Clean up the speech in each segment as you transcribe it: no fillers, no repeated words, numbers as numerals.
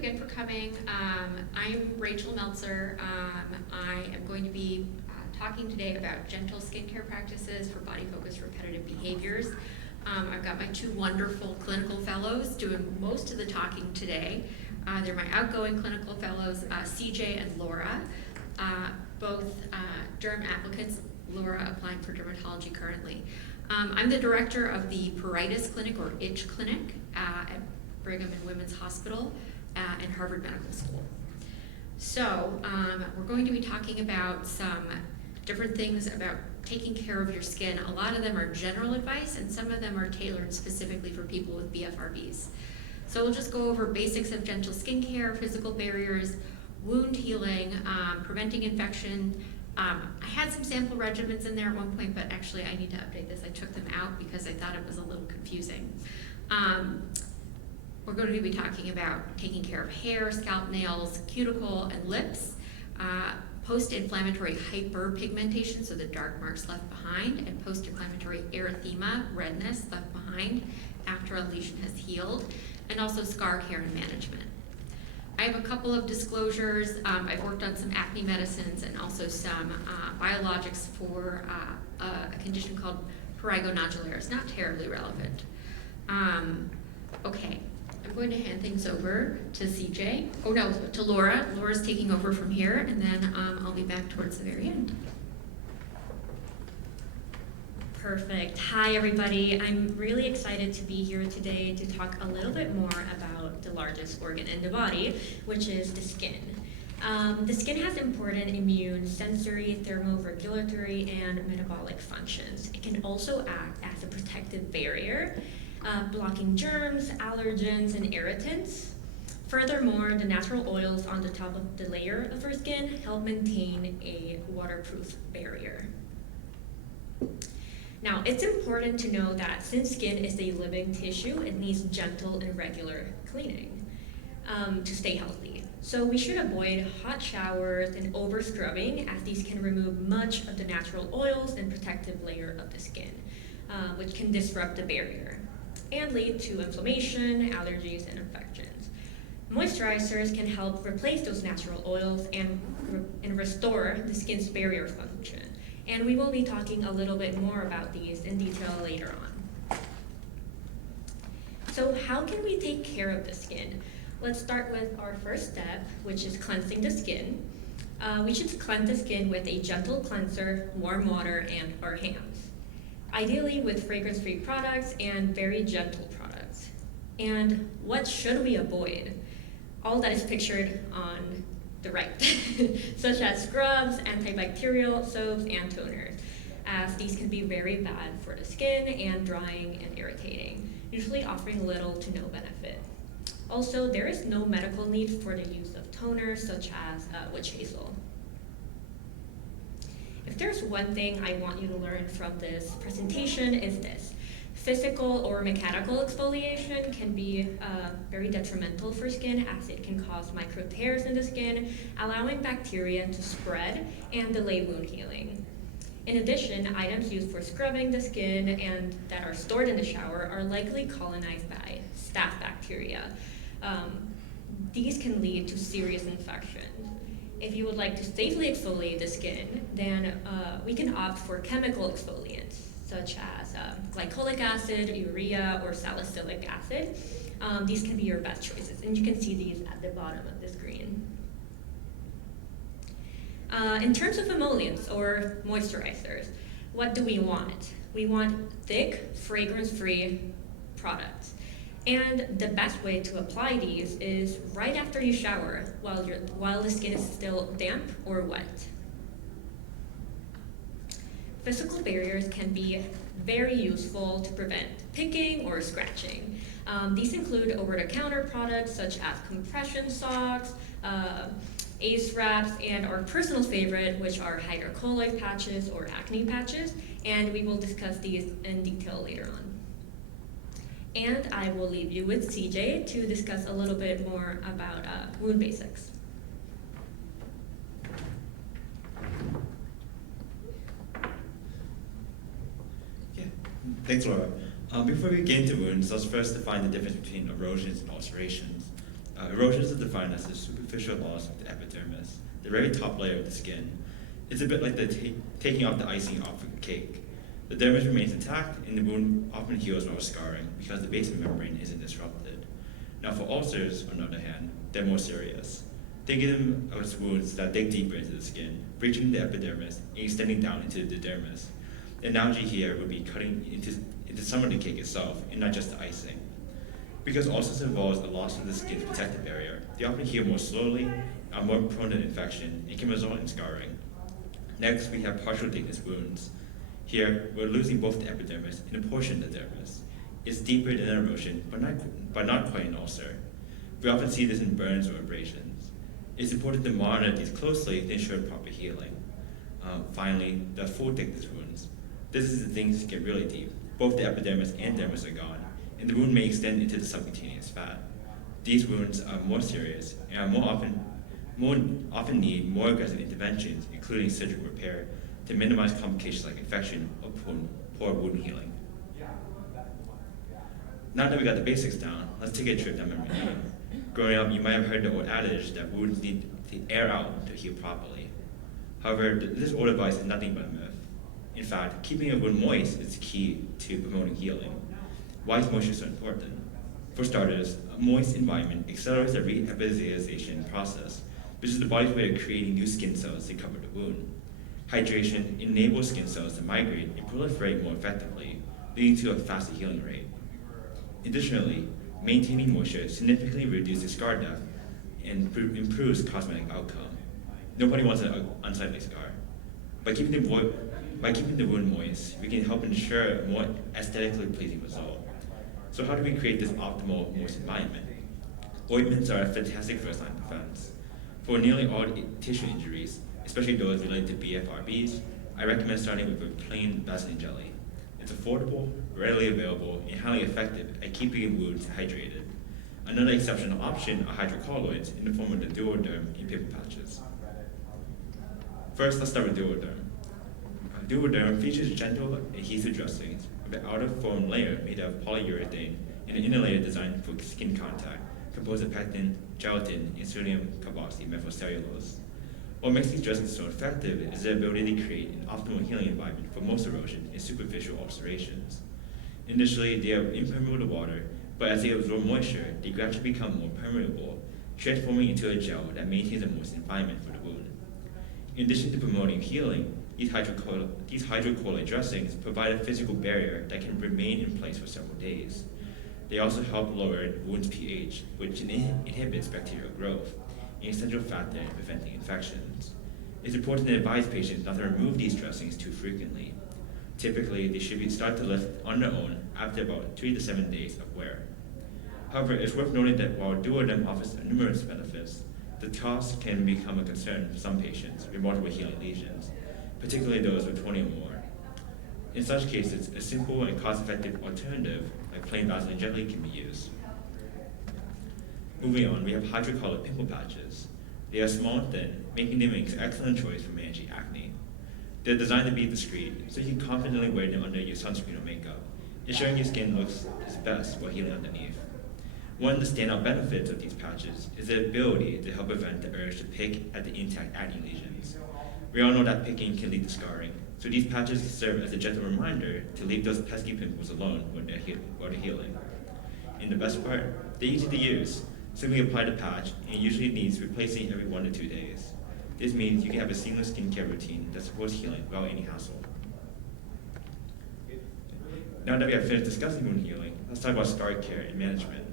again for coming. I'm Rachel Meltzer. I am going to be talking today about gentle skincare practices for body-focused repetitive behaviors. I've got my two wonderful clinical fellows doing most of the talking today. They're my outgoing clinical fellows, CJ and Laura, both derm applicants, Laura applying for dermatology currently. I'm the director of the Pruritus Clinic, or ITCH Clinic, at Brigham and Women's Hospital and Harvard Medical School. So we're going to be talking about some different things about taking care of your skin. A lot of them are general advice, and some of them are tailored specifically for people with BFRBs. So we'll just go over basics of gentle skincare, physical barriers, wound healing, preventing infection. I had some sample regimens in there at one point, but actually I need to update this. I took them out because I thought it was a little confusing. We're going to be talking about taking care of hair, scalp, nails, cuticle, and lips, post-inflammatory hyperpigmentation, so the dark marks left behind, and post-inflammatory erythema, redness left behind after a lesion has healed, and also scar care and management. I have a couple of disclosures. I've worked on some acne medicines and also some biologics for a condition called prurigo nodularis, not terribly relevant. Okay, I'm going to hand things over to CJ. Oh no, to Laura. Laura's taking over from here, and then I'll be back towards the very end. Perfect. Hi, everybody. I'm really excited to be here today to talk a little bit more about the largest organ in the body, which is the skin. The skin has important immune, sensory, thermoregulatory, and metabolic functions. It can also act as a protective barrier, blocking germs, allergens, and irritants. Furthermore, the natural oils on the top of the layer of our skin help maintain a waterproof barrier. Now, it's important to know that since skin is a living tissue, it needs gentle and regular cleaning to stay healthy. So we should avoid hot showers and over-scrubbing, as these can remove much of the natural oils and protective layer of the skin, which can disrupt the barrier and lead to inflammation, allergies, and infections. Moisturizers can help replace those natural oils and restore the skin's barrier function. And we will be talking a little bit more about these in detail later on. So how can we take care of the skin? Let's start with our first step, which is cleansing the skin. We should cleanse the skin with a gentle cleanser, warm water, and our hands. Ideally with fragrance-free products and very gentle products. And what should we avoid? All that is pictured on the right, such as scrubs, antibacterial soaps, and toners, as these can be very bad for the skin and drying and irritating, usually offering little to no benefit. Also, there is no medical need for the use of toners, such as witch hazel. If there's one thing I want you to learn from this presentation is this. Physical or mechanical exfoliation can be very detrimental for skin, as it can cause micro tears in the skin, allowing bacteria to spread and delay wound healing. In addition, items used for scrubbing the skin and that are stored in the shower are likely colonized by staph bacteria. These can lead to serious infections. If you would like to safely exfoliate the skin, then we can opt for chemical exfoliants, such as glycolic acid, urea, or salicylic acid. These can be your best choices, and you can see these at the bottom of the screen. In terms of emollients or moisturizers, what do we want? We want thick, fragrance-free products. And the best way to apply these is right after you shower, while the skin is still damp or wet. Physical barriers can be very useful to prevent picking or scratching. These include over-the-counter products such as compression socks, ace wraps, and our personal favorite, which are hydrocolloid patches or acne patches, and we will discuss these in detail later on. And I will leave you with CJ to discuss a little bit more about wound basics. Yeah, thanks, Laura. Before we get into wounds, let's first define the difference between erosions and ulcerations. Erosion is defined as the superficial loss of the epidermis, the very top layer of the skin. It's a bit like taking off the icing off a cake. The dermis remains intact, and the wound often heals without scarring because the basement membrane isn't disrupted. Now for ulcers, on the other hand, they're more serious. Think of them as wounds that dig deeper into the skin, breaching the epidermis and extending down into the dermis. The analogy here would be cutting into some of the cake itself and not just the icing. Because ulcers involves a loss of the skin's protective barrier, they often heal more slowly, are more prone to infection, and can result in scarring. Next, we have partial thickness wounds. Here, we're losing both the epidermis and a portion of the dermis. It's deeper than erosion, but not quite an ulcer. We often see this in burns or abrasions. It's important to monitor these closely to ensure proper healing. Finally, the full thickness wounds. This is the things that get really deep. Both the epidermis and dermis are gone, and the wound may extend into the subcutaneous fat. These wounds are more serious and are more often need more aggressive interventions, including surgical repair, to minimize complications like infection or poor wound healing. Now that we got the basics down, let's take a trip down memory lane. Growing up, you might have heard the old adage that wounds need to air out to heal properly. However, this old advice is nothing but a myth. In fact, keeping a wound moist is key to promoting healing. Why is moisture so important? For starters, a moist environment accelerates the re-epithelialization process, which is the body's way of creating new skin cells to cover the wound. Hydration enables skin cells to migrate and proliferate more effectively, leading to a faster healing rate. Additionally, maintaining moisture significantly reduces scar depth and improves cosmetic outcome. Nobody wants an unsightly scar. By keeping the wound moist, we can help ensure a more aesthetically pleasing result. So how do we create this optimal moist environment? Ointments are a fantastic first-line defense. For nearly all tissue injuries, especially those related to BFRBs, I recommend starting with a plain Vaseline jelly. It's affordable, readily available, and highly effective at keeping wounds hydrated. Another exceptional option are hydrocolloids in the form of the Duoderm and pimple patches. First, let's start with Duoderm. Duoderm features gentle adhesive dressings with an outer foam layer made of polyurethane and an inner layer designed for skin contact, composed of pectin, gelatin, and sodium carboxymethylcellulose. What makes these dressings so effective is their ability to create an optimal healing environment for most erosion and superficial ulcerations. Initially, they are impermeable to water, but as they absorb moisture, they gradually become more permeable, transforming into a gel that maintains a moist environment for the wound. In addition to promoting healing, these hydrocolloid dressings provide a physical barrier that can remain in place for several days. They also help lower the wound's pH, which inhibits bacterial growth, an essential factor in preventing infections. It's important to advise patients not to remove these dressings too frequently. Typically, they should start to lift on their own after about 3 to 7 days of wear. However, it's worth noting that while Duoderm offers numerous benefits, the cost can become a concern for some patients with multiple healing lesions, particularly those with 20 or more. In such cases, a simple and cost-effective alternative like plain Vaseline jelly can be used. Moving on, we have hydrocolloid pimple patches. They are small and thin, making them an excellent choice for managing acne. They're designed to be discreet, so you can confidently wear them under your sunscreen or makeup, ensuring your skin looks its best while healing underneath. One of the standout benefits of these patches is their ability to help prevent the urge to pick at the intact acne lesions. We all know that picking can lead to scarring, so these patches serve as a gentle reminder to leave those pesky pimples alone when they're healing. And the best part, they're easy to use. Simply apply the patch, and it usually needs replacing every 1 to 2 days. This means you can have a seamless skincare routine that supports healing without any hassle. Now that we have finished discussing wound healing, let's talk about scar care and management.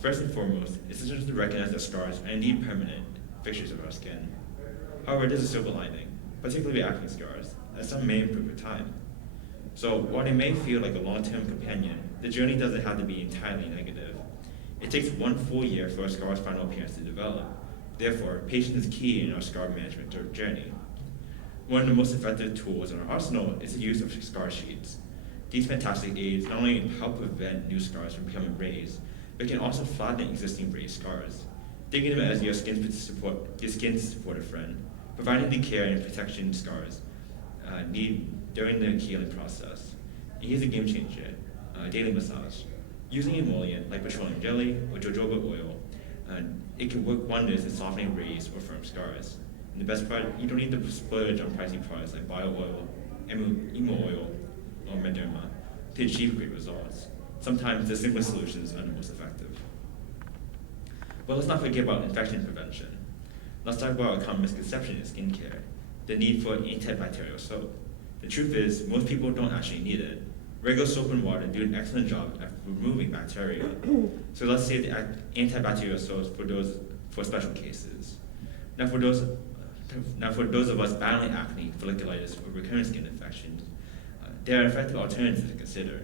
First and foremost, it's essential to recognize that scars are indeed permanent fixtures of our skin. However, there's a silver lining, particularly with acne scars, as some may improve with time. So while they may feel like a long-term companion, the journey doesn't have to be entirely negative. It takes 1 full year for a scar's final appearance to develop. Therefore, patience is key in our scar management journey. One of the most effective tools in our arsenal is the use of scar sheets. These fantastic aids not only help prevent new scars from becoming raised, but can also flatten existing raised scars. Think of them as your skin's supportive friend, providing the care and protection scars need during the healing process. And here's a game changer, daily massage. Using emollient like petroleum jelly or jojoba oil It can work wonders in softening raised or firm scars. And the best part, you don't need to splurge on pricey products like bio oil, emo oil, or Mederma to achieve great results. Sometimes the simplest solutions are the most effective. But let's not forget about infection prevention. Let's talk about a common misconception in skincare, the need for antibacterial soap. The truth is, most people don't actually need it. Regular soap and water do an excellent job at removing bacteria. So let's save the antibacterial soaps for special cases. Now for those of us battling acne, folliculitis, or recurrent skin infections, there are effective alternatives to consider.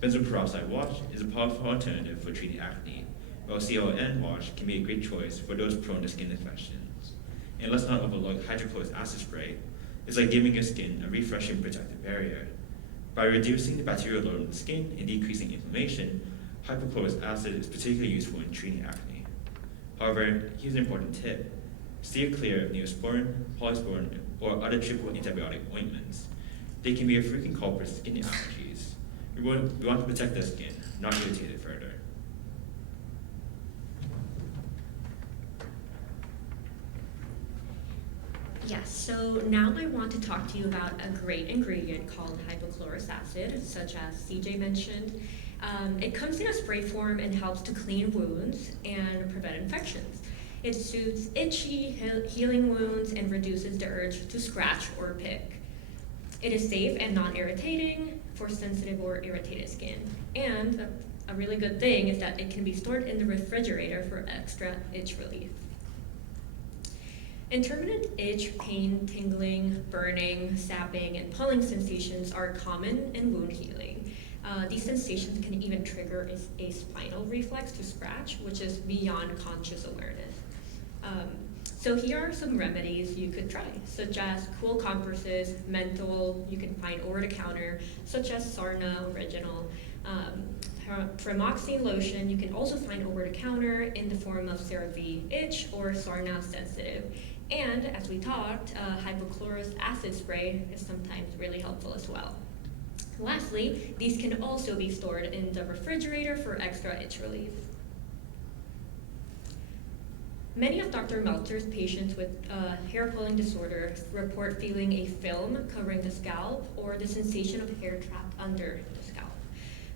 Benzoyl peroxide wash is a powerful alternative for treating acne, while CLN wash can be a great choice for those prone to skin infections. And let's not overlook hydrochloric acid spray. It's like giving your skin a refreshing protective barrier. By reducing the bacterial load on the skin and decreasing inflammation, hypochlorous acid is particularly useful in treating acne. However, here's an important tip. Steer clear of Neosporin, Polysporin, or other triple antibiotic ointments. They can be a frequent culprit for skin allergies. We want to protect the skin, not irritate it further. Yes, so now I want to talk to you about a great ingredient called hypochlorous acid, such as CJ mentioned. It comes in a spray form and helps to clean wounds and prevent infections. It soothes itchy, healing wounds and reduces the urge to scratch or pick. It is safe and non-irritating for sensitive or irritated skin. And a really good thing is that it can be stored in the refrigerator for extra itch relief. Intermittent itch, pain, tingling, burning, sapping, and pulling sensations are common in wound healing. These sensations can even trigger a spinal reflex to scratch, which is beyond conscious awareness. So here are some remedies you could try, such as cool compresses, menthol, you can find over the counter, such as Sarna Original. Tremoxine lotion you can also find over the counter in the form of CeraVe Itch or Sarna Sensitive. And as we talked, hypochlorous acid spray is sometimes really helpful as well. Lastly, these can also be stored in the refrigerator for extra itch relief. Many of Dr. Meltzer's patients with hair pulling disorder report feeling a film covering the scalp or the sensation of hair trapped under the scalp.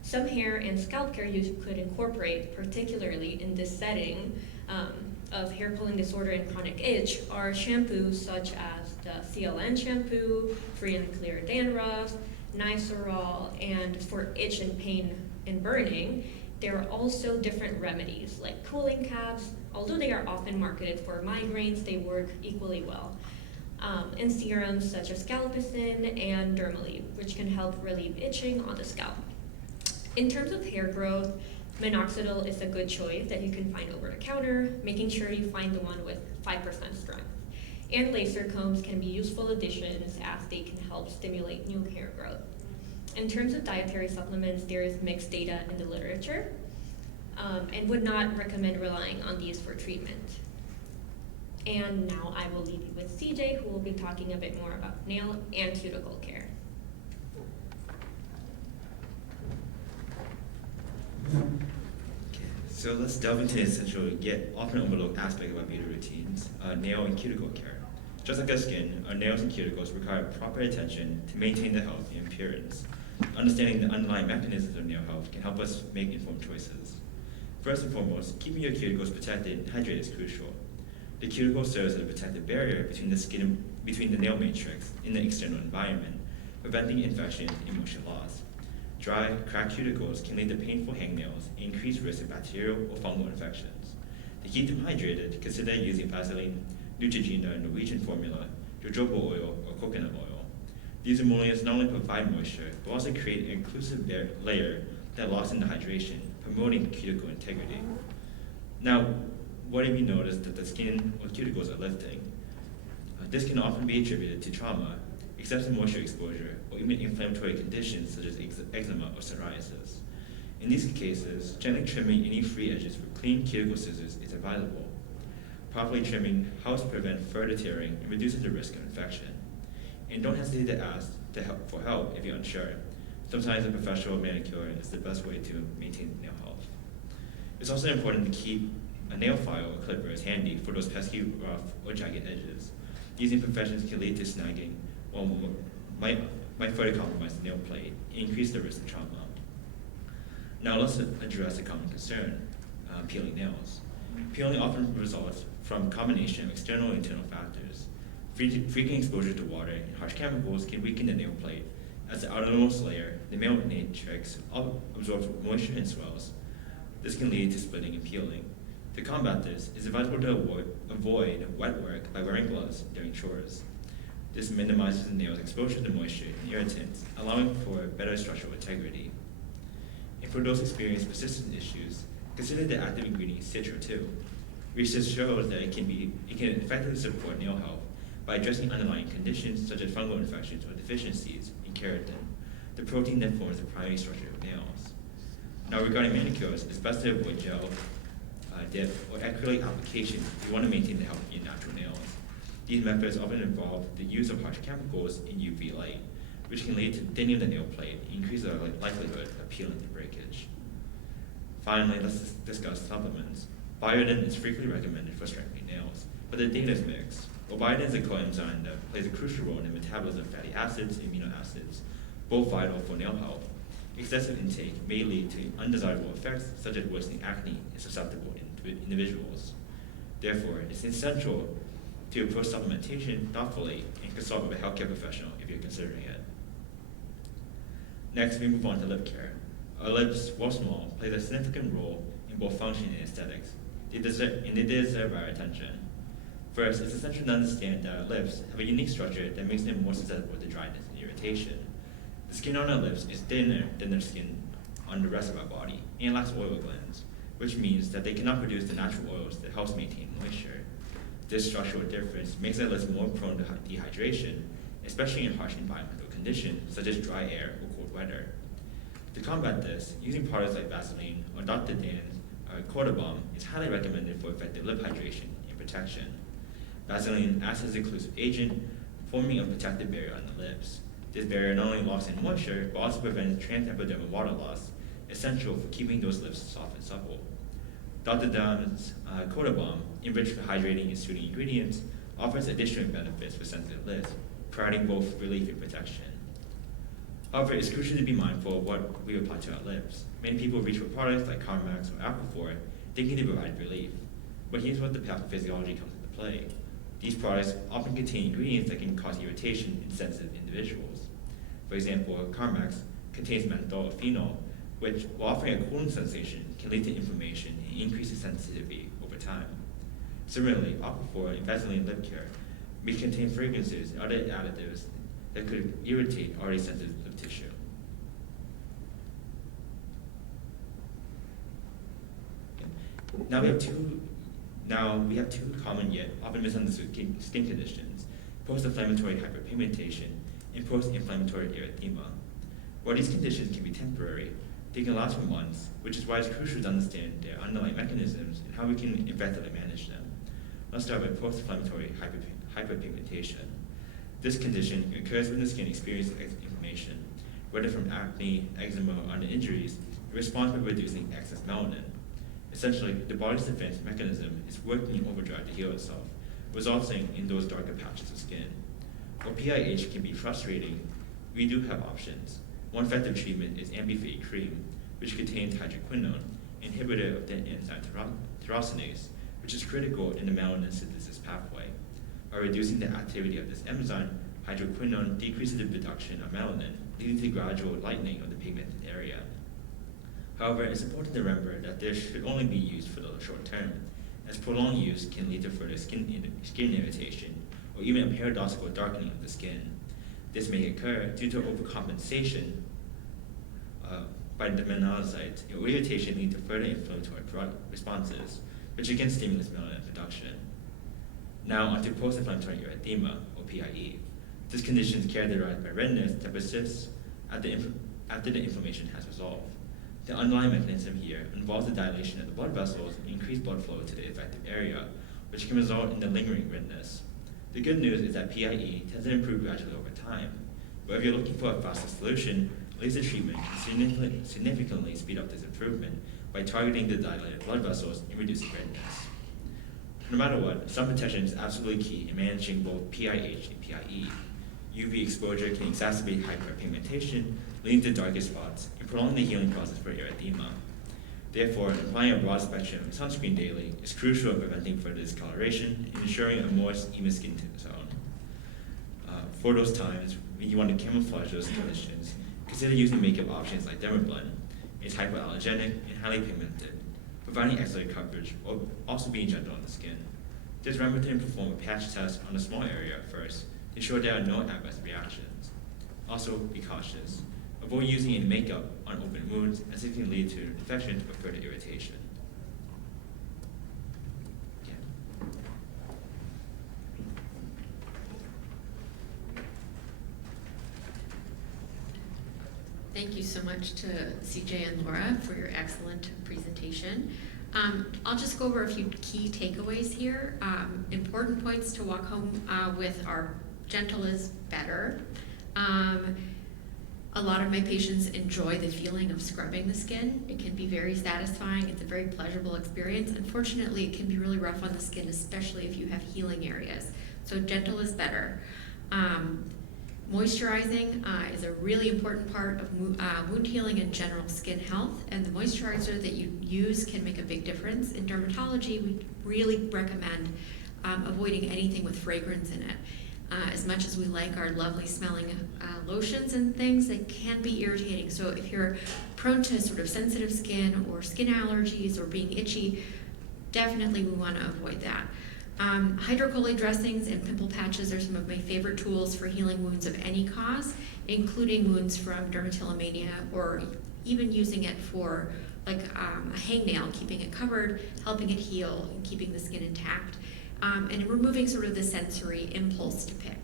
Some hair and scalp care you could incorporate, particularly in this setting of hair pulling disorder and chronic itch, are shampoos such as the CLN shampoo, Free and Clear Dandruff, Nicerol, and for itch and pain and burning, there are also different remedies like cooling caps. Although they are often marketed for migraines, they work equally well. And serums such as Scalpicin and Dermaleve, which can help relieve itching on the scalp. In terms of hair growth, minoxidil is a good choice that you can find over the counter, making sure you find the one with 5% strength. And laser combs can be useful additions as they can help stimulate new hair growth. In terms of dietary supplements, there is mixed data in the literature, and would not recommend relying on these for treatment. And now I will leave you with CJ, who will be talking a bit more about nail and cuticle care. So let's delve into the essential yet often overlooked aspect of our beauty routines, nail and cuticle care. Just like our skin, our nails and cuticles require proper attention to maintain their health and appearance. Understanding the underlying mechanisms of nail health can help us make informed choices. First and foremost, keeping your cuticles protected and hydrated is crucial. The cuticle serves as a protective barrier between the nail matrix and the external environment, preventing infection and moisture loss. Dry, cracked cuticles can lead to painful hangnails and increase risk of bacterial or fungal infections. To keep them hydrated, consider using Vaseline, Neutrogena Norwegian formula, jojoba oil, or coconut oil. These emollients not only provide moisture, but also create an inclusive layer that locks in the hydration, promoting cuticle integrity. Now, what if you notice that the skin or cuticles are lifting? This can often be attributed to trauma, excessive moisture exposure, or even inflammatory conditions such as eczema or psoriasis. In these cases, gently trimming any free edges with clean cuticle scissors is advisable. Properly trimming helps prevent further tearing and reduces the risk of infection. And don't hesitate to ask for help if you're unsure. Sometimes a professional manicure is the best way to maintain nail health. It's also important to keep a nail file or clipper is handy for those pesky, rough, or jagged edges. These imperfections can lead to snagging or might further compromise the nail plate and increase the risk of trauma. Now let's address a common concern, peeling nails. Peeling often results from a combination of external and internal factors. Frequent exposure to water and harsh chemicals can weaken the nail plate, as the outermost layer, the nail matrix, absorbs moisture and swells. This can lead to splitting and peeling. To combat this, it's advisable to avoid wet work by wearing gloves during chores. This minimizes the nail's exposure to moisture and irritants, allowing for better structural integrity. And for those experiencing persistent issues, consider the active ingredient Citro-2. Research shows that it can effectively support nail health by addressing underlying conditions such as fungal infections or deficiencies in keratin, the protein that forms the primary structure of nails. Now, regarding manicures, it's best to avoid gel, dip, or acrylic application if you want to maintain the health of your natural nails. These methods often involve the use of harsh chemicals in UV light, which can lead to thinning of the nail plate and increase the likelihood of peeling and breakage. Finally, let's discuss supplements. Biotin is frequently recommended for strengthening nails, but the data is mixed. While biotin is a coenzyme that plays a crucial role in the metabolism of fatty acids and amino acids, both vital for nail health, excessive intake may lead to undesirable effects such as worsening acne in susceptible individuals. Therefore, it's essential to approach supplementation thoughtfully and consult with a healthcare professional if you're considering it. Next, we move on to lip care. Our lips, while small, play a significant role in both function and aesthetics. They deserve our attention. First, it's essential to understand that our lips have a unique structure that makes them more susceptible to dryness and irritation. The skin on our lips is thinner than the skin on the rest of our body and lacks oil glands, which means that they cannot produce the natural oils that helps maintain moisture. This structural difference makes our lips more prone to dehydration, especially in harsh environmental conditions such as dry air or cold weather. To combat this, using products like Vaseline or Dr. Dan's Quarter Balm is highly recommended for effective lip hydration and protection. Vaseline acts as an occlusive agent, forming a protective barrier on the lips. This barrier not only locks in moisture, but also prevents transepidermal water loss, essential for keeping those lips soft and supple. Dr. Dan's Quarter Balm, enriched with hydrating and soothing ingredients, offers additional benefits for sensitive lips, providing both relief and protection. However, it's crucial to be mindful of what we apply to our lips. Many people reach for products like Carmex or Aquaphor, thinking they provide relief. But here's what the pathophysiology comes into play. These products often contain ingredients that can cause irritation in sensitive individuals. For example, Carmex contains menthol or phenol, which, while offering a cooling sensation, can lead to inflammation and increase sensitivity over time. Similarly, Aquaphor and Vaseline lip care may contain fragrances and other additives that could irritate already sensitive lip tissue. Now we have two common yet often misunderstood skin conditions: post-inflammatory hyperpigmentation and post-inflammatory erythema. While these conditions can be temporary, they can last for months, which is why it's crucial to understand their underlying mechanisms and how we can effectively manage them. Let's start with post-inflammatory hyperpigmentation. This condition occurs when the skin experiences inflammation, whether from acne, eczema, or other injuries, in response by reducing excess melanin. Essentially, the body's defense mechanism is working in overdrive to heal itself, resulting in those darker patches of skin. While PIH can be frustrating, we do have options. One effective treatment is Ambifade cream, which contains hydroquinone, inhibitor of the enzyme tyrosinase, which is critical in the melanin synthesis pathway. By reducing the activity of this enzyme, hydroquinone decreases the production of melanin, leading to gradual lightening of the pigmented area. However, it's important to remember that this should only be used for the short term, as prolonged use can lead to further skin irritation or even a paradoxical darkening of the skin. This may occur due to overcompensation by the melanocytes, or irritation leading to further inflammatory drug responses, which again stimulates melanin production. Now onto post-inflammatory erythema, or PIE. This condition is characterized by redness that persists after the inflammation has resolved. The underlying mechanism here involves the dilation of the blood vessels and increased blood flow to the affected area, which can result in the lingering redness. The good news is that PIE tends to improve gradually over time, but if you're looking for a faster solution, laser treatment can significantly speed up this improvement by targeting the dilated blood vessels and reducing redness. No matter what, sun protection is absolutely key in managing both PIH and PIE. UV exposure can exacerbate hyperpigmentation, leading to darker spots, and prolong the healing process for erythema. Therefore, applying a broad spectrum of sunscreen daily is crucial in preventing further discoloration and ensuring a moist, even skin tone. For those times when you want to camouflage those conditions, consider using makeup options like Dermablend. It's hypoallergenic and highly pigmented, providing excellent coverage while also being gentle on the skin. Just remember to perform a patch test on a small area first to ensure there are no adverse reactions. Also, be cautious. Avoid using any makeup on open wounds as it can lead to infection or further irritation. Thank you so much to CJ and Laura for your excellent presentation. I'll just go over a few key takeaways here. Important points to walk home with are gentle is better. A lot of my patients enjoy the feeling of scrubbing the skin. It can be very satisfying. It's a very pleasurable experience. Unfortunately, it can be really rough on the skin, especially if you have healing areas. So gentle is better. Moisturizing is a really important part of wound healing and general skin health, and the moisturizer that you use can make a big difference. In dermatology, we really recommend avoiding anything with fragrance in it. As much as we like our lovely smelling lotions and things, they can be irritating. So if you're prone to sort of sensitive skin or skin allergies or being itchy, definitely we want to avoid that. Hydrocolloid dressings and pimple patches are some of my favorite tools for healing wounds of any cause, including wounds from dermatillomania, or even using it for like a hangnail, keeping it covered, helping it heal, and keeping the skin intact, and removing sort of the sensory impulse to pick.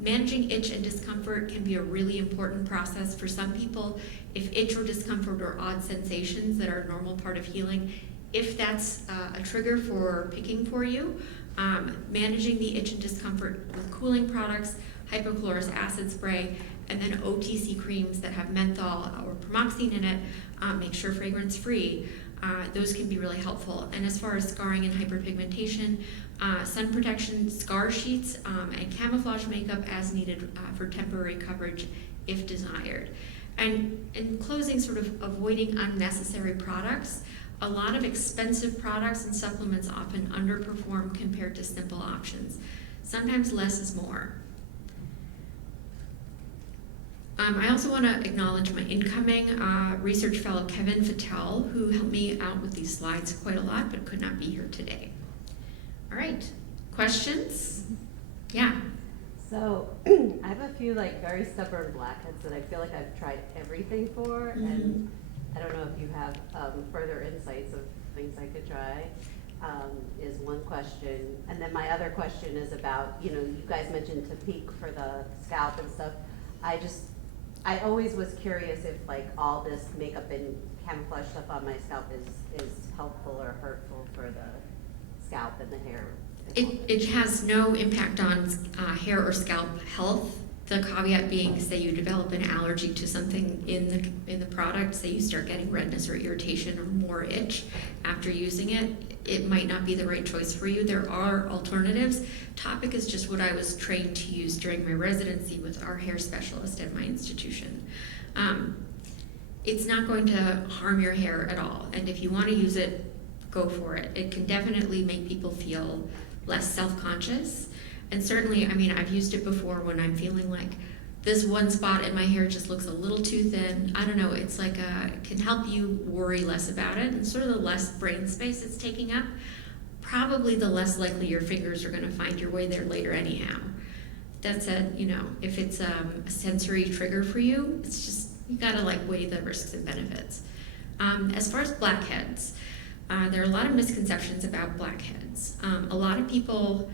Managing itch and discomfort can be a really important process for some people. If itch or discomfort are odd sensations that are a normal part of healing, if that's a trigger for picking for you, managing the itch and discomfort with cooling products, hypochlorous acid spray, and then OTC creams that have menthol or pramoxine in it, make sure fragrance free. Those can be really helpful. And as far as scarring and hyperpigmentation, sun protection, scar sheets, and camouflage makeup as needed for temporary coverage if desired. And in closing, sort of avoiding unnecessary products. A lot of expensive products and supplements often underperform compared to simple options. Sometimes less is more. I also want to acknowledge my incoming research fellow, Kevin Fattel, who helped me out with these slides quite a lot, but could not be here today. All right, questions? Yeah. So I have a few like very stubborn blackheads that I feel like I've tried everything for, and I don't know if you have further insights of things I could try, is one question. And then my other question is about, you guys mentioned to peak for the scalp and stuff. I always was curious if like all this makeup and camouflage stuff on my scalp is helpful or hurtful for the scalp and the hair. It has no impact on hair or scalp health. The caveat being, say you develop an allergy to something in the product, say you start getting redness or irritation or more itch after using it, it might not be the right choice for you. There are alternatives. Topic is just what I was trained to use during my residency with our hair specialist at my institution. It's not going to harm your hair at all, and if you want to use it, go for it. It can definitely make people feel less self-conscious. And certainly, I mean, I've used it before when I'm feeling like this one spot in my hair just looks a little too thin. I don't know, it's like it can help you worry less about it, and sort of the less brain space it's taking up, probably the less likely your fingers are gonna find your way there later anyhow. That said, if it's a sensory trigger for you, it's just, you gotta like weigh the risks and benefits. As far as blackheads, there are a lot of misconceptions about blackheads. A lot of people,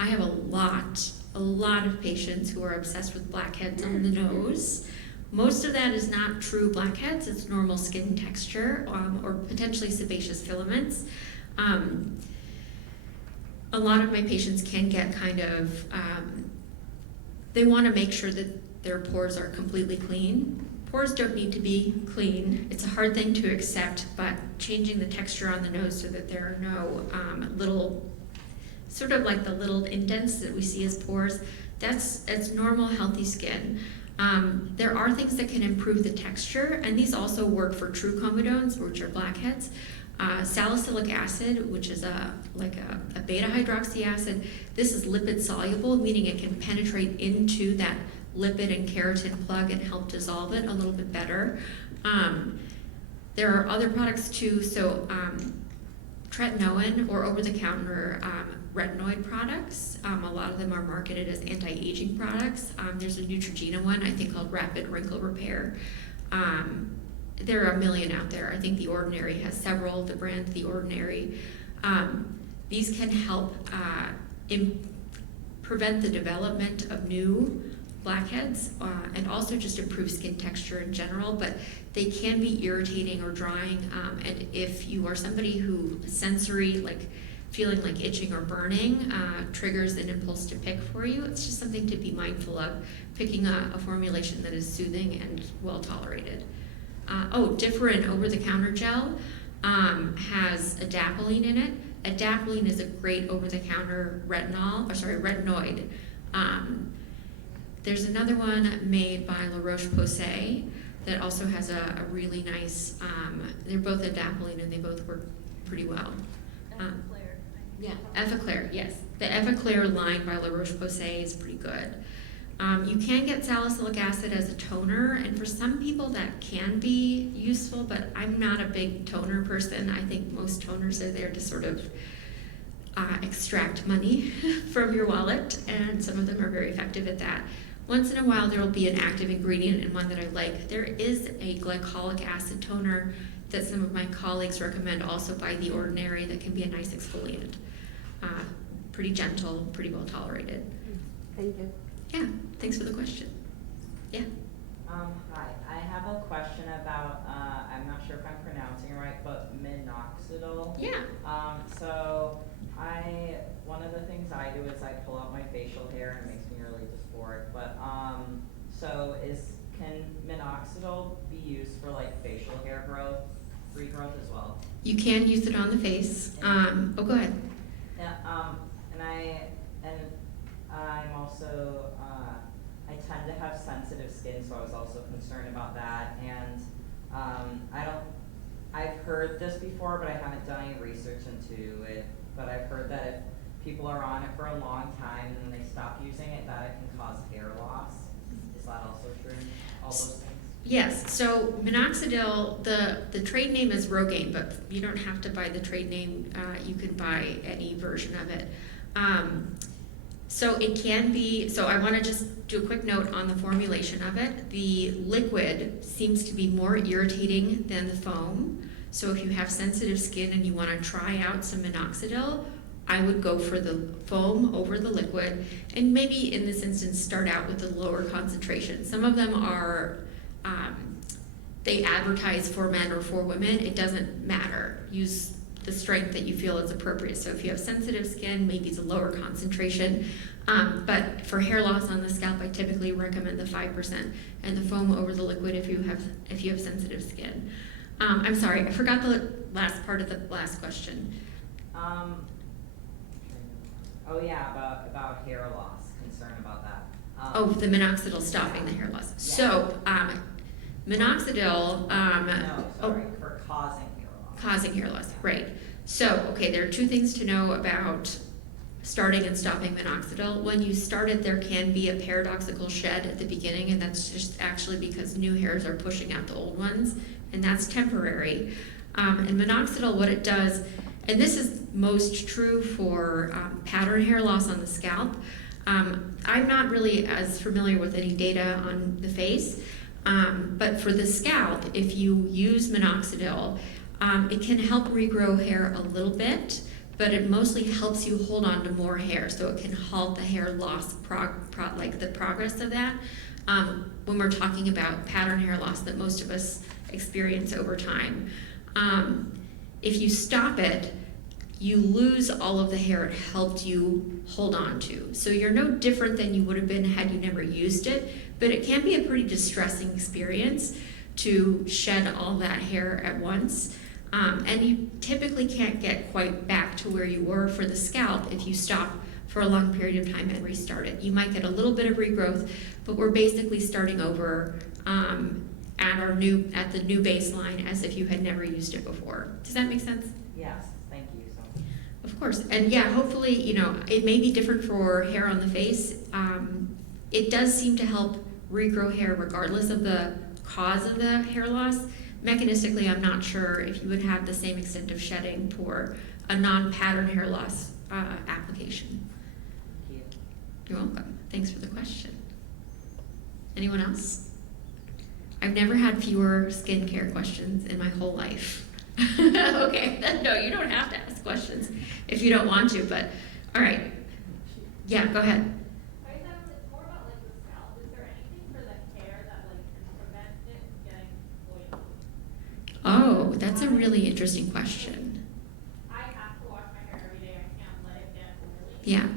I have a lot of patients who are obsessed with blackheads on the nose. Most of that is not true blackheads, it's normal skin texture or potentially sebaceous filaments. A lot of my patients can get kind of, they want to make sure that their pores are completely clean pores don't need to be clean. It's a hard thing to accept, but changing the texture on the nose so that there are no little, sort of like the little indents that we see as pores, that's normal, healthy skin. There are things that can improve the texture, and these also work for true comedones, which are blackheads. Salicylic acid, which is a beta hydroxy acid, this is lipid soluble, meaning it can penetrate into that lipid and keratin plug and help dissolve it a little bit better. There are other products too, so tretinoin or over-the-counter retinoid products. A lot of them are marketed as anti-aging products. There's a Neutrogena one, I think, called Rapid Wrinkle Repair. There are a million out there. I think The Ordinary has several, the brand The Ordinary. These can help prevent the development of new blackheads and also just improve skin texture in general, but they can be irritating or drying. And if you are somebody who sensory, like feeling like itching or burning, triggers an impulse to pick for you, it's just something to be mindful of, picking a formulation that is soothing and well tolerated. Different over-the-counter gel has adapalene in it. Adapalene is a great over-the-counter retinoid. There's another one made by La Roche-Posay that also has a really nice, they're both adapalene and they both work pretty well. Yeah, Effaclar, yes. The Effaclar line by La Roche-Posay is pretty good. You can get salicylic acid as a toner, and for some people that can be useful, but I'm not a big toner person. I think most toners are there to sort of extract money from your wallet, and some of them are very effective at that. Once in a while there will be an active ingredient and one that I like. There is a glycolic acid toner that some of my colleagues recommend also by The Ordinary that can be a nice exfoliant. Pretty gentle, pretty well tolerated. Thank you. Yeah, thanks for the question. Yeah. Hi, I have a question about, I'm not sure if I'm pronouncing it right, but minoxidil. Yeah. One of the things I do is I pull out my facial hair and it makes me really dysphoric, but, can minoxidil be used for like facial hair growth, regrowth as well? You can use it on the face. Go ahead. Yeah, I'm also, I tend to have sensitive skin, so I was also concerned about that. And I've heard this before, but I haven't done any research into it. But I've heard that if people are on it for a long time and then they stop using it, that it can cause hair loss. Is that also true? All those things? Yes, so minoxidil, the trade name is Rogaine, but you don't have to buy the trade name. You can buy any version of it. So it can be, so I want to just do a quick note on the formulation of it. The liquid seems to be more irritating than the foam. So if you have sensitive skin and you want to try out some minoxidil, I would go for the foam over the liquid, and maybe in this instance start out with the lower concentration. Some of them are, they advertise for men or for women. It doesn't matter. Use the strength that you feel is appropriate. So if you have sensitive skin, maybe it's a lower concentration. But for hair loss on the scalp, I typically recommend the 5% and the foam over the liquid if you have sensitive skin. I'm sorry, I forgot the last part of the last question. About hair loss, concern about that. The minoxidil stopping the hair loss. Yeah. So, minoxidil, For causing hair loss. causing hair loss, right. So, okay, there are two things to know about starting and stopping minoxidil. When you start it, there can be a paradoxical shed at the beginning, and that's just actually because new hairs are pushing out the old ones, and that's temporary. And minoxidil, what it does, and this is most true for pattern hair loss on the scalp. I'm not really as familiar with any data on the face, but for the scalp, if you use minoxidil, it can help regrow hair a little bit, but it mostly helps you hold on to more hair, so it can halt the hair loss, like the progress of that. When we're talking about pattern hair loss that most of us experience over time. If you stop it, you lose all of the hair it helped you hold on to. So you're no different than you would have been had you never used it, but it can be a pretty distressing experience to shed all that hair at once. And you typically can't get quite back to where you were for the scalp if you stop for a long period of time and restart it. You might get a little bit of regrowth, but we're basically starting over at the new baseline as if you had never used it before. Does that make sense? Yes, thank you so much. Of course, and yeah, hopefully, it may be different for hair on the face. It does seem to help regrow hair regardless of the cause of the hair loss. Mechanistically, I'm not sure if you would have the same extent of shedding for a non-pattern hair loss application. Thank you. You're welcome. Thanks for the question. Anyone else? I've never had fewer skincare questions in my whole life. Okay, no, you don't have to ask questions if you don't want to, but, all right. Yeah, go ahead. Right now, it's more about like the scalp. Is there anything for the hair that like can prevent it getting oily? Oh, that's a really interesting question. I have to wash my hair every day. I can't let it get oily. Yeah. And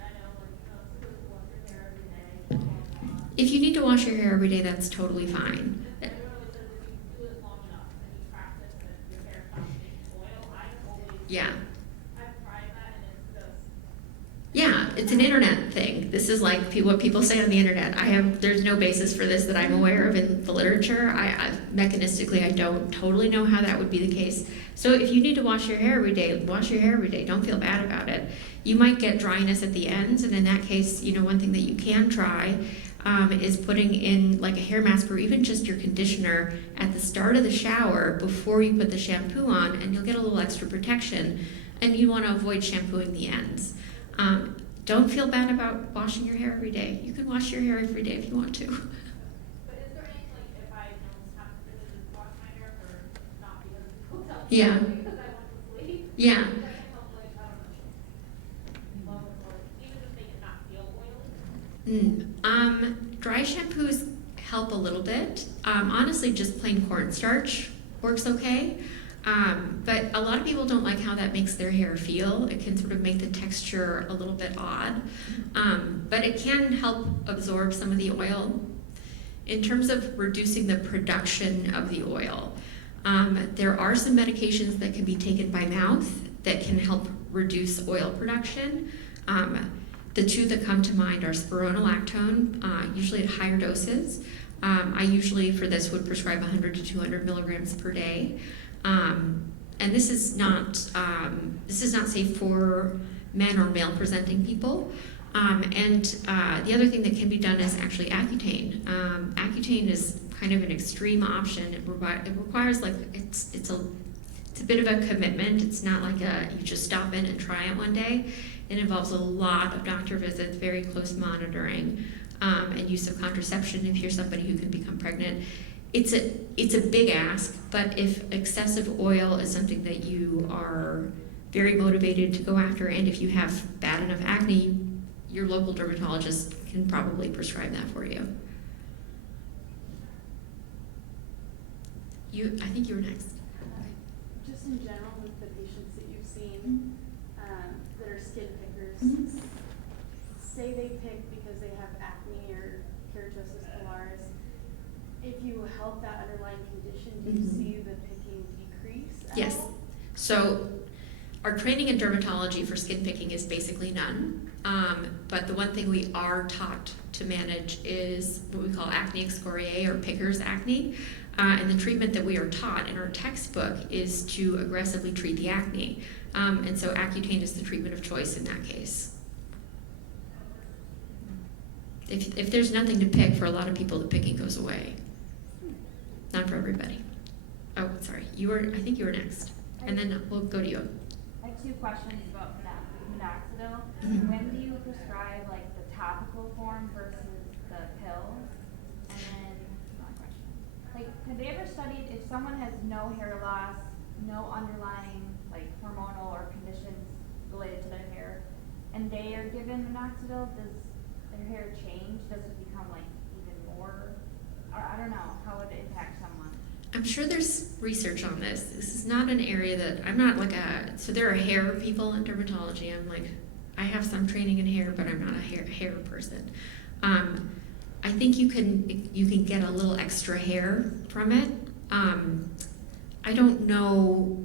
I know like it's good to wash your hair every day. Blah, blah, blah. If you need to wash your hair every day, that's totally fine. Everyone always says if you do it long enough and you practice and your hair stops getting oil. Yeah. I've tried that and it's just. Yeah, it's an internet thing. This is like what people say on the internet. There's no basis for this that I'm aware of in the literature. Mechanistically, I don't totally know how that would be the case. So if you need to wash your hair every day, wash your hair every day. Don't feel bad about it. You might get dryness at the ends, and in that case, one thing that you can try is putting in like a hair mask or even just your conditioner at the start of the shower before you put the shampoo on, and you'll get a little extra protection. And you want to avoid shampooing the ends. Don't feel bad about washing your hair every day. You can wash your hair every day if you want to. But is there anything like if I don't have to just wash my hair for not because people tell me Yeah. because I want to sleep? Yeah. That can help like I don't know, or even just make it not feel oily. Dry shampoos help a little bit. Honestly, just plain cornstarch works okay. But a lot of people don't like how that makes their hair feel. It can sort of make the texture a little bit odd. But it can help absorb some of the oil. In terms of reducing the production of the oil, there are some medications that can be taken by mouth that can help reduce oil production. The two that come to mind are spironolactone, usually at higher doses. I usually, for this, would prescribe 100 to 200 milligrams per day. And this is not safe for men or male presenting people. And the other thing that can be done is actually Accutane. Accutane is kind of an extreme option. It requires like it's a bit of a commitment. It's not like you just stop in and try it one day. It involves a lot of doctor visits, very close monitoring, and use of contraception if you're somebody who can become pregnant. It's a big ask, but if excessive oil is something that you are very motivated to go after, and if you have bad enough acne, your local dermatologist can probably prescribe that for you. I think you were next. Just in general, with the patients that you've seen that are skin pickers, say they pick because they have acne or keratosis pilaris. If you help that underlying condition, do you see the picking decrease at Yes. all? So our training in dermatology for skin picking is basically none. But the one thing we are taught to manage is what we call acne excoriae or picker's acne. And the treatment that we are taught in our textbook is to aggressively treat the acne. And so Accutane is the treatment of choice in that case. If there's nothing to pick, for a lot of people, the picking goes away. Not for everybody. Oh, sorry. I think you were next. And then we'll go to you. I have two questions about minoxidil. Mhm. When do you prescribe like the topical form versus the pill? And then another question. Like, have they ever studied if someone has no hair loss, no underlying like hormonal or conditions related to their hair, and they are given minoxidil, does their hair change? Does it become like even more? Or I don't know how it impacts someone. I'm sure there's research on this. This is not an area that I'm not like so there are hair people in dermatology. I have some training in hair, but I'm not a hair person. I think you can get a little extra hair from it. I don't know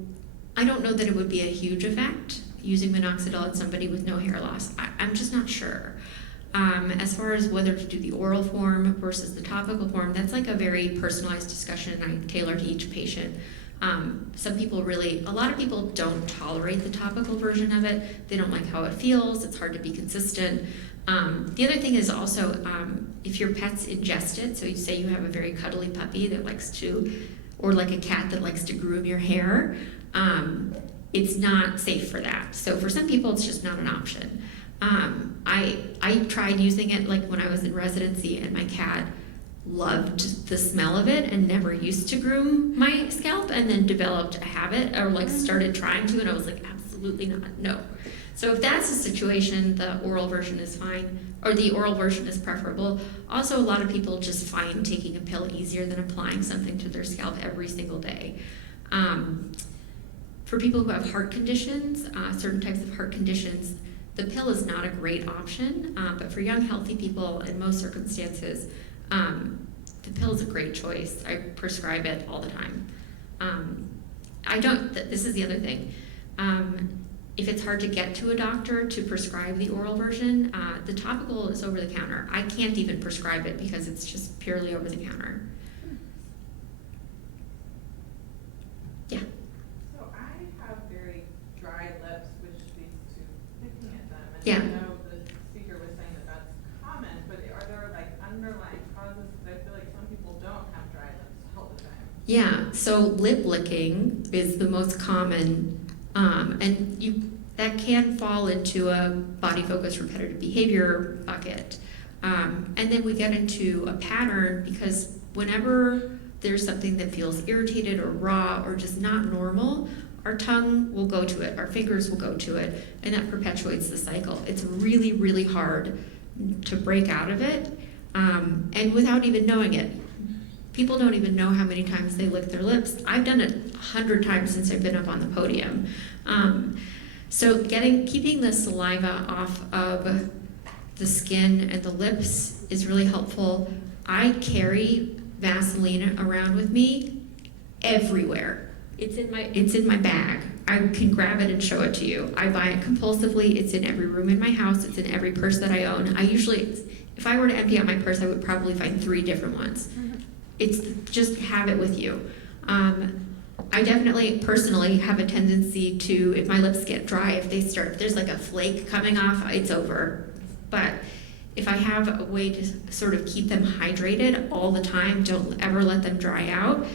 that it would be a huge effect using minoxidil in somebody with no hair loss. I'm just not sure. As far as whether to do the oral form versus the topical form, that's like a very personalized discussion I tailor to each patient. A lot of people don't tolerate the topical version of it. They don't like how it feels. It's hard to be consistent. The other thing is also if your pet's ingest it, so you say you have a very cuddly puppy that likes to, or like a cat that likes to groom your hair, it's not safe for that. So for some people, it's just not an option. I tried using it like when I was in residency, and my cat loved the smell of it and never used to groom my scalp, and then developed a habit or like started trying to, and I was like, absolutely not, no. So if that's the situation, the oral version is fine, or the oral version is preferable. Also, a lot of people just find taking a pill easier than applying something to their scalp every single day. For people who have heart conditions, certain types of heart conditions, the pill is not a great option, but for young, healthy people in most circumstances, the pill is a great choice. I prescribe it all the time. This is the other thing. If it's hard to get to a doctor to prescribe the oral version, the topical is over the counter. I can't even prescribe it because it's just purely over the counter. Yeah. So I have very dry lips, which leads to picking at them. And Yeah. I know the speaker was saying that that's common, but are there like underlying causes? Because I feel like some people don't have dry lips all the time. Yeah, so lip licking is the most common, and that can fall into a body-focused repetitive behavior bucket. And then we get into a pattern because whenever there's something that feels irritated or raw or just not normal, our tongue will go to it, our fingers will go to it, and that perpetuates the cycle. It's really, really hard to break out of it, and without even knowing it. People don't even know how many times they lick their lips. I've done it 100 times since I've been up on the podium. So keeping the saliva off of the skin and the lips is really helpful. I carry Vaseline around with me everywhere. It's in my bag. I can grab it and show it to you. I buy it compulsively. It's in every room in my house. It's in every purse that I own. If I were to empty out my purse, I would probably find 3 different ones. It's just have it with you. I definitely personally have a tendency to, if my lips get dry, if there's like a flake coming off, it's over. But if I have a way to sort of keep them hydrated all the time, don't ever let them dry out,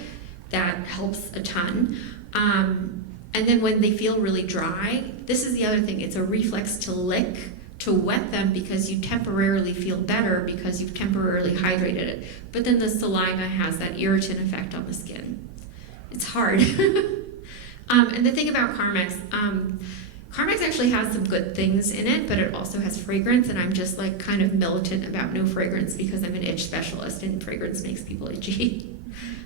that helps a ton. And then when they feel really dry, this is the other thing, it's a reflex to lick, to wet them because you temporarily feel better because you've temporarily hydrated it. But then the saliva has that irritant effect on the skin. It's hard. And the thing about Carmex, Carmex actually has some good things in it, but it also has fragrance, and I'm just like kind of militant about no fragrance because I'm an itch specialist and fragrance makes people itchy.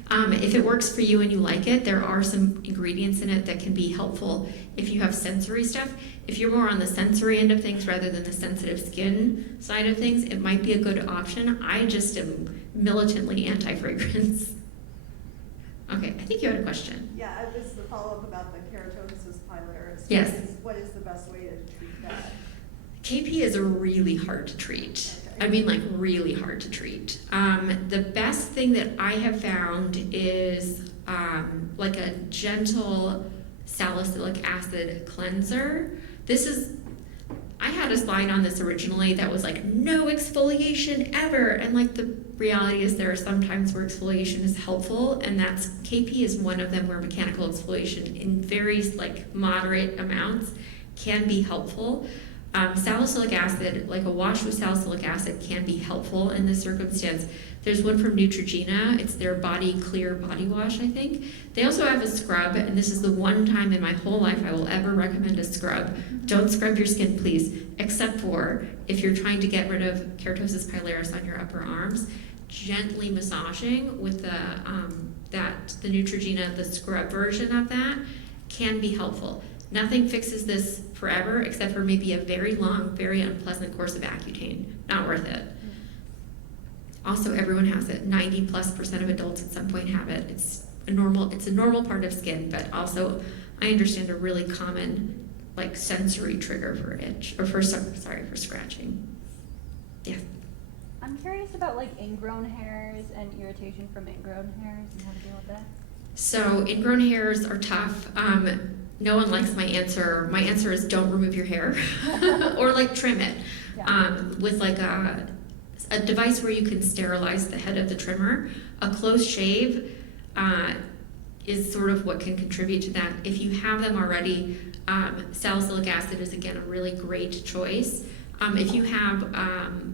If it works for you and you like it, there are some ingredients in it that can be helpful if you have sensory stuff. If you're more on the sensory end of things rather than the sensitive skin side of things, it might be a good option. I just am militantly anti-fragrance. Okay, I think you had a question. Yeah, it was the follow-up about the keratosis pilaris. Yes. What is the best way to treat that? KP is really hard to treat. Okay. I mean, like really hard to treat. The best thing that I have found is like a gentle salicylic acid cleanser. I had a slide on this originally that was like no exfoliation ever, and like the reality is there are some times where exfoliation is helpful, and KP is one of them where mechanical exfoliation in very like moderate amounts can be helpful. Salicylic acid, like a wash with salicylic acid, can be helpful in this circumstance. There's one from Neutrogena. It's their Body Clear Body Wash, I think. They also have a scrub, and this is the one time in my whole life I will ever recommend a scrub. Don't scrub your skin, please, except for if you're trying to get rid of keratosis pilaris on your upper arms. Gently massaging with the Neutrogena, the scrub version of that, can be helpful. Nothing fixes this forever except for maybe a very long, very unpleasant course of Accutane. Not worth it. Also, everyone has it. 90+% of adults at some point have it. It's a normal part of skin, but also I understand a really common like sensory trigger for itch or for scratching. Yeah. I'm curious about like ingrown hairs and irritation from ingrown hairs and how to deal with that. So ingrown hairs are tough. No one likes my answer. My answer is don't remove your hair or like trim it with like a device where you can sterilize the head of the trimmer. A close shave is sort of what can contribute to that. If you have them already, salicylic acid is again a really great choice. If you have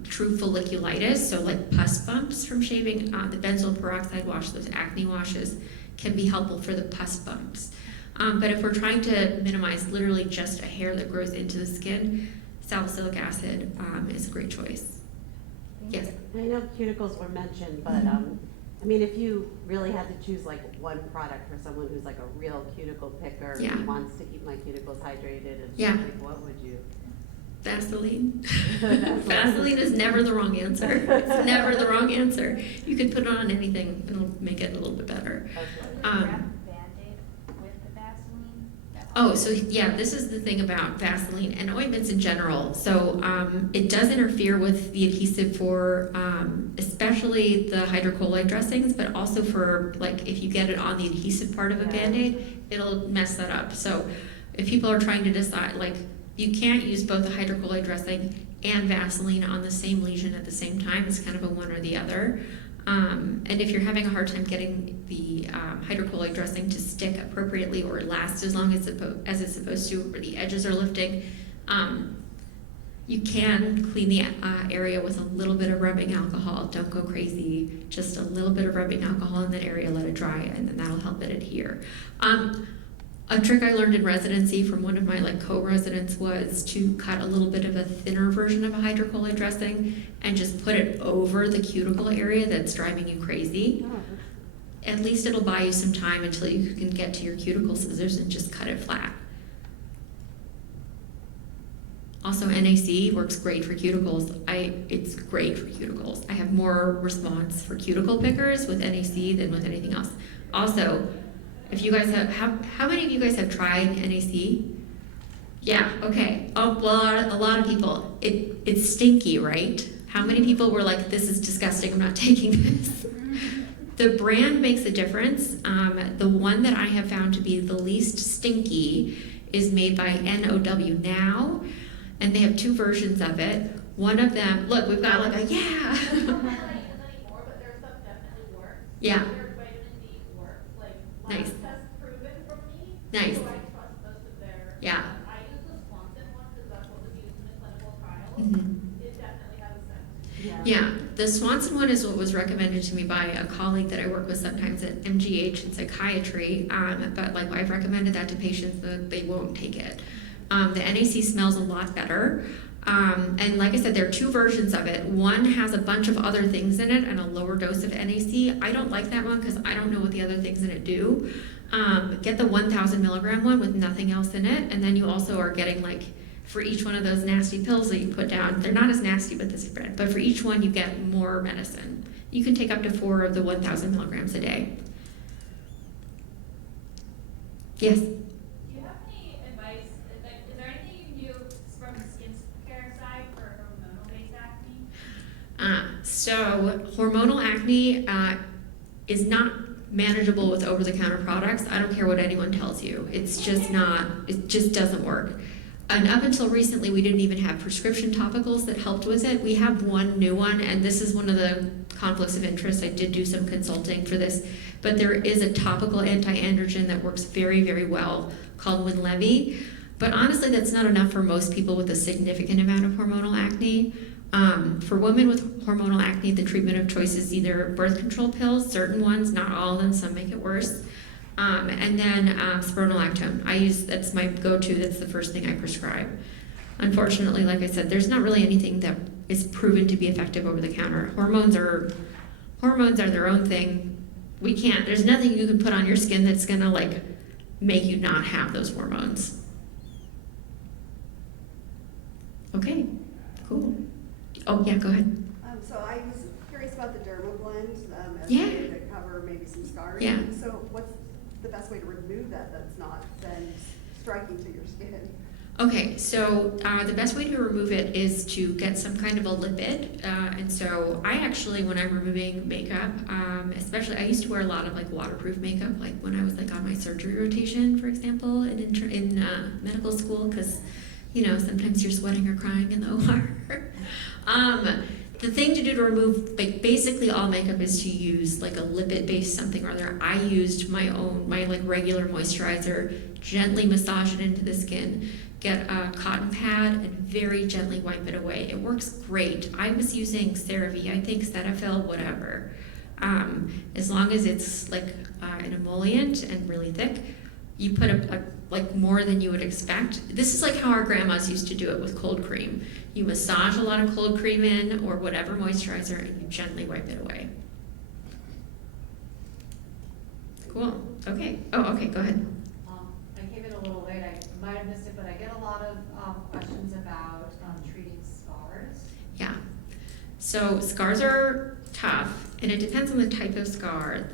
true folliculitis, so like pus bumps from shaving, the benzoyl peroxide wash, those acne washes, can be helpful for the pus bumps. But if we're trying to minimize literally just a hair that grows into the skin, salicylic acid is a great choice. Yes. I know cuticles were mentioned, but I mean, if you really had to choose like one product for someone who's like a real cuticle picker Yeah. who wants to keep my cuticles hydrated, and Yeah. like, what would you? Vaseline. Vaseline is never the wrong answer. It's never the wrong answer. You can put it on anything and it'll make it a little bit better. Wrap Band-Aid with the Vaseline? Oh, so yeah, this is the thing about Vaseline and ointments in general. So it does interfere with the adhesive for especially the hydrocolloid dressings, but also for like if you get it on the adhesive part of a Band-Aid, it'll mess that up. So if people are trying to decide, like you can't use both the hydrocolloid dressing and Vaseline on the same lesion at the same time. It's kind of a one or the other. And if you're having a hard time getting the hydrocolloid dressing to stick appropriately or last as long as it's supposed to, or the edges are lifting, you can clean the area with a little bit of rubbing alcohol. Don't go crazy. Just a little bit of rubbing alcohol in that area, let it dry, and then that'll help it adhere. A trick I learned in residency from one of my like co-residents was to cut a little bit of a thinner version of a hydrocolloid dressing and just put it over the cuticle area that's driving you crazy. At least it'll buy you some time until you can get to your cuticle scissors and just cut it flat. Also, NAC works great for cuticles. It's great for cuticles. I have more response for cuticle pickers with NAC than with anything else. Also, if you guys how many of you guys have tried NAC? Yeah, okay. Oh, well, a lot of people. It's stinky, right? How many people were like, this is disgusting, I'm not taking this? The brand makes a difference. The one that I have found to be the least stinky is made by NOW Now, and they have two versions of it. One of them, look, we've got like a, yeah. I don't know if I use anymore, but their stuff definitely works. Yeah. Their vitamin D works. Like, Nice. mine has proven for me. Nice. So I trust most of their. Yeah. I use the Swanson one because that's what was used in the clinical trials. Mhm. It definitely has a sense. Yeah, the Swanson one is what was recommended to me by a colleague that I work with sometimes at MGH in psychiatry, but like I've recommended that to patients that they won't take it. The NAC smells a lot better, and like I said, there are two versions of it. One has a bunch of other things in it and a lower dose of NAC. I don't like that one because I don't know what the other things in it do. Get the 1,000 milligram one with nothing else in it, and then you also are getting like, for each one of those nasty pills that you put down, they're not as nasty with this brand, but for each one you get more medicine. You can take up to 4 of the 1,000 milligrams a day. Yes? Do you have any advice, like, is there anything you can do from the skincare side for hormonal-based acne? So hormonal acne is not manageable with over-the-counter products. I don't care what anyone tells you. It's just not, it just doesn't work. And up until recently, we didn't even have prescription topicals that helped with it. We have one new one, and this is one of the conflicts of interest. I did do some consulting for this, but there is a topical anti-androgen that works very, very well called Winlevi. But honestly, that's not enough for most people with a significant amount of hormonal acne. For women with hormonal acne, the treatment of choice is either birth control pills, certain ones, not all of them, some make it worse. And then spironolactone. That's my go-to, that's the first thing I prescribe. Unfortunately, like I said, there's not really anything that is proven to be effective over the counter. Hormones are their own thing. There's nothing you can put on your skin that's gonna like make you not have those hormones. Okay, cool. Oh yeah, go ahead. So I was curious about the Yeah. to cover maybe some scars. Yeah. So what's the best way to remove that that's not then striking to your skin? Okay, so the best way to remove it is to get some kind of a lipid. And so I actually, when I'm removing makeup, especially, I used to wear a lot of like waterproof makeup, like when I was like on my surgery rotation, for example, in medical school, because, you know, sometimes you're sweating or crying in the OR. The thing to do to remove like basically all makeup is to use like a lipid-based something or other. I used my like regular moisturizer, gently massage it into the skin, get a cotton pad and very gently wipe it away. It works great. I was using CeraVe, I think Cetaphil, whatever. As long as it's like an emollient and really thick, you put like more than you would expect. This is like how our grandmas used to do it with cold cream. You massage a lot of cold cream in or whatever moisturizer and you gently wipe it away. Cool, okay. Oh, okay, go ahead. I came in a little late, I might have missed it, but I get a lot of questions about treating scars. Yeah, so scars are tough and it depends on the type of scar.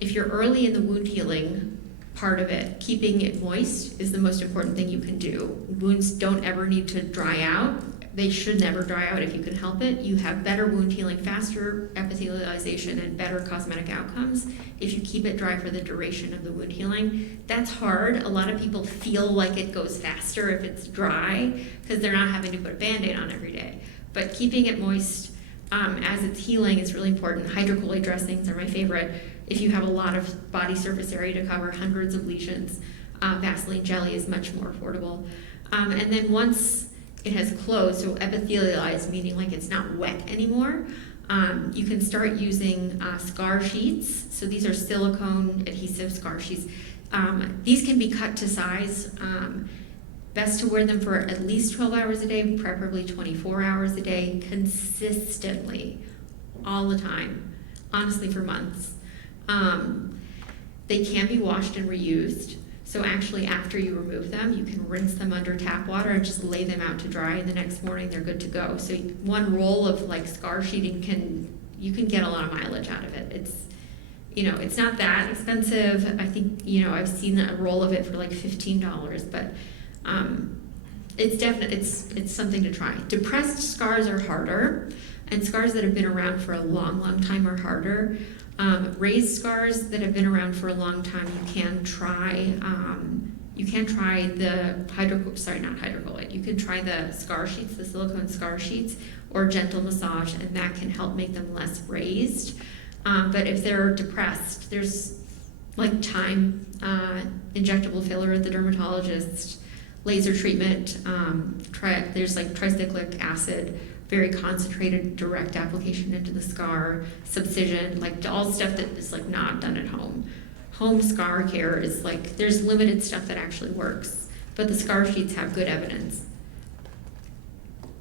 If you're early in the wound healing part of it, keeping it moist is the most important thing you can do. Wounds don't ever need to dry out. They should never dry out if you can help it. You have better wound healing, faster epithelialization, and better cosmetic outcomes if you keep it dry for the duration of the wound healing. That's hard. A lot of people feel like it goes faster if it's dry because they're not having to put a Band-Aid on every day. But keeping it moist as it's healing is really important. Hydrocolloid dressings are my favorite. If you have a lot of body surface area to cover, hundreds of lesions, Vaseline jelly is much more affordable. And then once it has closed, so epithelialized, meaning like it's not wet anymore, you can start using scar sheets. So these are silicone adhesive scar sheets. These can be cut to size. Best to wear them for at least 12 hours a day, preferably 24 hours a day, consistently, all the time, honestly for months. They can be washed and reused. So actually after you remove them, you can rinse them under tap water and just lay them out to dry, and the next morning they're good to go. So one roll of like scar sheeting you can get a lot of mileage out of it. It's, you know, it's not that expensive. I think, you know, I've seen a roll of it for like $15, but it's definitely, it's something to try. Depressed scars are harder, and scars that have been around for a long, long time are harder. Raised scars that have been around for a long time, you can try the hydrocolloid. You can try the scar sheets, the silicone scar sheets, or gentle massage, and that can help make them less raised. But if they're depressed, there's like time, injectable filler at the dermatologist, laser treatment, there's like tricyclic acid, very concentrated direct application into the scar, subcision, like all stuff that is like not done at home. Home scar care is like, there's limited stuff that actually works, but the scar sheets have good evidence.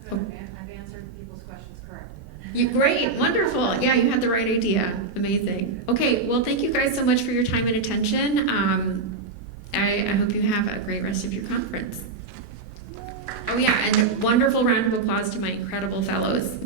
Good, I've answered people's questions correctly. Great, wonderful. Yeah, you had the right idea. Amazing. Okay, well, thank you guys so much for your time and attention. I hope you have a great rest of your conference. Oh yeah, and a wonderful round of applause to my incredible fellows.